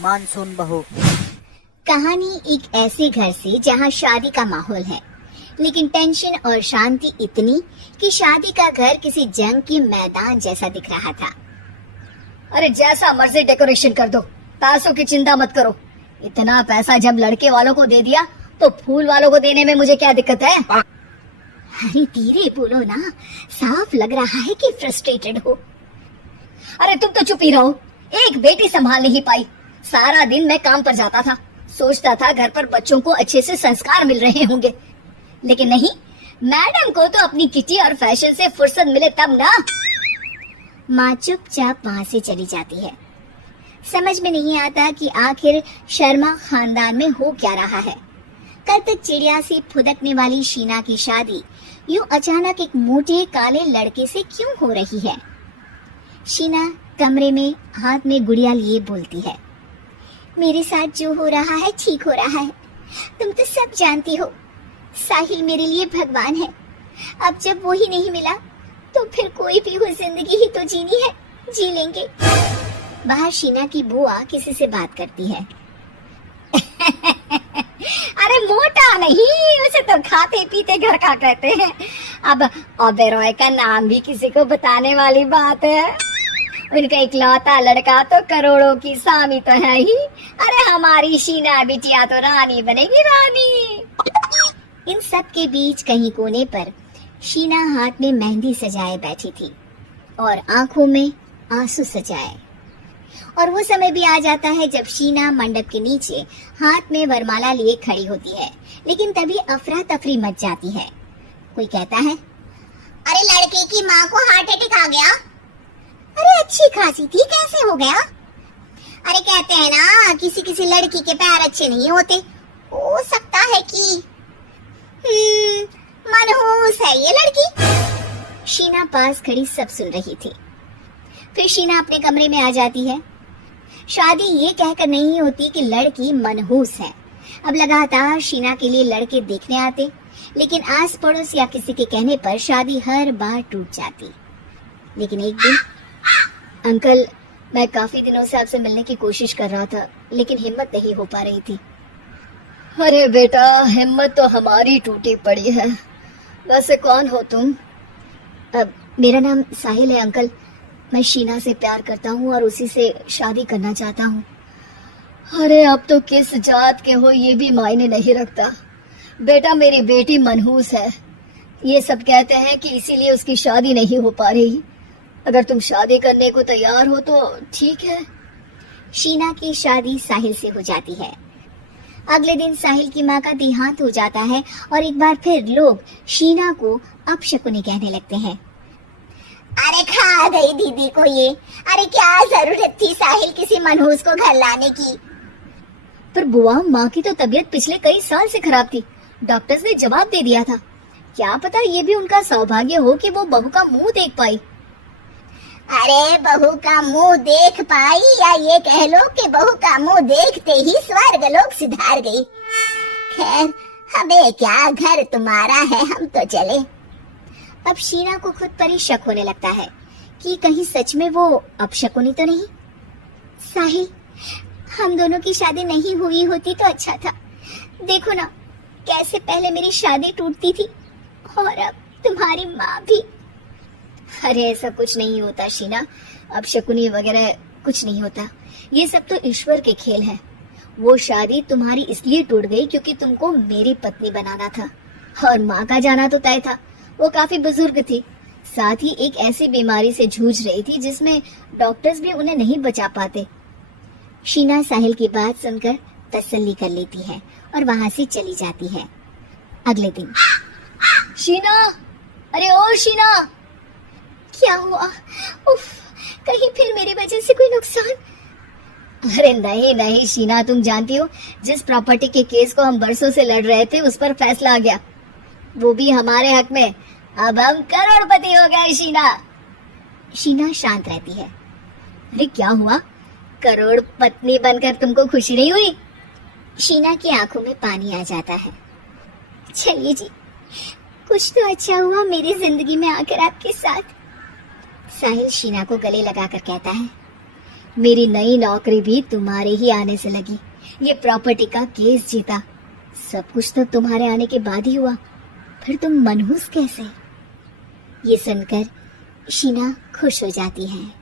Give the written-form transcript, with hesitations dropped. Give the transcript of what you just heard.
Monsoon बहू। कहानी एक ऐसे घर से जहाँ शादी का माहौल है, लेकिन टेंशन और शांति इतनी कि शादी का घर किसी जंग के मैदान जैसा दिख रहा था। अरे जैसा मर्जी डेकोरेशन कर दो, पैसों की चिंता मत करो। इतना पैसा जब लड़के वालों को दे दिया तो फूल वालों को देने में मुझे क्या दिक्कत है? अरे धीरे बोलो ना, साफ लग रहा है कि फ्रस्ट्रेटेड हो। अरे तुम तो चुप ही रहो। एक बेटी संभाल नहीं पाई। सारा दिन मैं काम पर जाता था, सोचता था घर पर बच्चों को अच्छे से संस्कार मिल रहे होंगे, लेकिन नहीं, मैडम को तो अपनी किटी और फैशन से फुर्सत मिले तब ना। माँ चुपचाप वहाँ से चली जाती है। समझ में नहीं आता कि आखिर शर्मा खानदान में हो क्या रहा है। कल तक चिड़िया से फुदकने वाली शीना की शादी यूं अचानक एक मोटे काले लड़के से क्यों हो रही है? शीना कमरे में हाथ में गुड़िया लिए बोलती है, मेरे साथ जो हो रहा है ठीक हो रहा है। तुम तो सब जानती हो, साहिल मेरे लिए भगवान है। अब जब वो ही नहीं मिला तो फिर कोई भी हो, जिंदगी ही तो जीनी है, जी लेंगे। बाहर शीना की बुआ किसी से बात करती है। अरे मोटा नहीं, उसे तो खाते पीते घर का कहते हैं। अब ओबेरॉय का नाम भी किसी को बताने वाली बात है। उनका इकलौता लड़का तो करोड़ों की स्वामी तो है ही। अरे हमारी शीना बिटिया तो रानी बनेगी, रानी। इन सब के बीच कहीं कोने पर शीना हाथ में मेहंदी सजाए बैठी थी और आंखों में आंसू सजाए। और वो समय भी आ जाता है जब शीना मंडप के नीचे हाथ में वरमाला लिए खड़ी होती है, लेकिन तभी अफरा तफरी मच जाती है। कोई कहता है, अरे लड़के की माँ को हार्ट अटैक आ गया। अरे अच्छी खासी थी, कैसे हो गया? अरे कहते हैं ना, किसी किसी लड़की के पैर अच्छे नहीं होते। हो सकता है कि मनहूस है ये लड़की। शीना पास खड़ी सब सुन रही थी। फिर शीना अपने कमरे में आ जाती है। शादी ये कहकर नहीं होती कि लड़की मनहूस है। अब लगातार शीना के लिए लड़के देखने आते, लेकिन आस पड़ोस या किसी के कहने पर शादी हर बार टूट जाती। लेकिन एक दिन, अंकल, मैं काफी दिनों से आपसे मिलने की कोशिश कर रहा था, लेकिन हिम्मत नहीं हो पा रही थी। अरे बेटा, हिम्मत तो हमारी टूटी पड़ी है। वैसे कौन हो तुम? अब मेरा नाम साहिल है अंकल। मैं शीना से प्यार करता हूँ और उसी से शादी करना चाहता हूँ। अरे अब तो किस जात के हो ये भी मायने नहीं रखता। बेटा, मेरी बेटी मनहूस है। ये सब कहते हैं कि इसीलिए उसकी शादी नहीं हो पा रही। अगर तुम शादी करने को तैयार हो तो ठीक है। शीना की शादी साहिल से हो जाती है। अगले दिन साहिल की माँ का देहांत हो जाता है और एक बार फिर लोग शीना को अपशकुनी कहने लगते हैं। अरे खा गई दीदी को ये। अरे क्या जरूरत थी साहिल किसी मनहूस को घर लाने की? पर बुआ, माँ की तो तबीयत पिछले कई साल से खराब थी। डॉक्टर्स ने जवाब दे दिया था। क्या पता ये भी उनका सौभाग्य हो कि वो बहू का मुंह देख पाई। अरे बहू का मुंह देख पाई, या ये कह लो कि बहू का मुंह देखते ही स्वर्ग लोक सिधार गई। खैर, हमें क्या, घर तुम्हारा है, हम तो चले। अब शीना को खुद पर ही शक होने लगता है कि कहीं सच में वो अपशकुनी तो नहीं। साहिल, हम दोनों की शादी नहीं हुई होती तो अच्छा था। देखो ना, कैसे पहले मेरी शादी टूटती थी और अब तुम्हारी माँ भी। अरे ऐसा कुछ नहीं होता शीना, अपशकुनी वगैरह कुछ नहीं होता। ये सब तो ईश्वर के खेल है। वो शादी तुम्हारी इसलिए टूट गई क्योंकि तुमको मेरी पत्नी बनाना था, और माँ का जाना तो तय था। वो काफी बुजुर्ग थी, साथ ही एक ऐसी बीमारी से जूझ रही थी जिसमें डॉक्टर्स भी उन्हें नहीं बचा पाते। शीना साहिल की बात सुनकर तसल्ली कर लेती है और वहाँ से चली जाती है। अगले दिन, शीना, अरे ओ शीना, क्या हुआ? उफ, कहीं फिर मेरी वजह से कोई नुकसान? अरे नहीं नहीं शीना, तुम जानती हो जिस प्रॉपर्टी के केस को हम बरसों से लड़ रहे थे उस पर फैसला आ गया, वो भी हमारे हक में। अब हम करोड़पति हो गए शीना। शीना शांत रहती है। अरे क्या हुआ? करोड़ पत्नी बनकर तुमको खुशी नहीं हुई? शीना की आंखों में पानी आ जाता है। चलिए जी, कुछ तो अच्छा हुआ मेरी जिंदगी में आकर आपके साथ। साहिल शीना को गले लगाकर कहता है, मेरी नई नौकरी भी तुम्हारे ही आने से लगी, ये प्रॉपर्टी का केस जीता, सब कुछ तो तुम्हारे आने के बाद ही हुआ, फिर तुम मनहूस कैसे? ये सुनकर शीना खुश हो जाती है।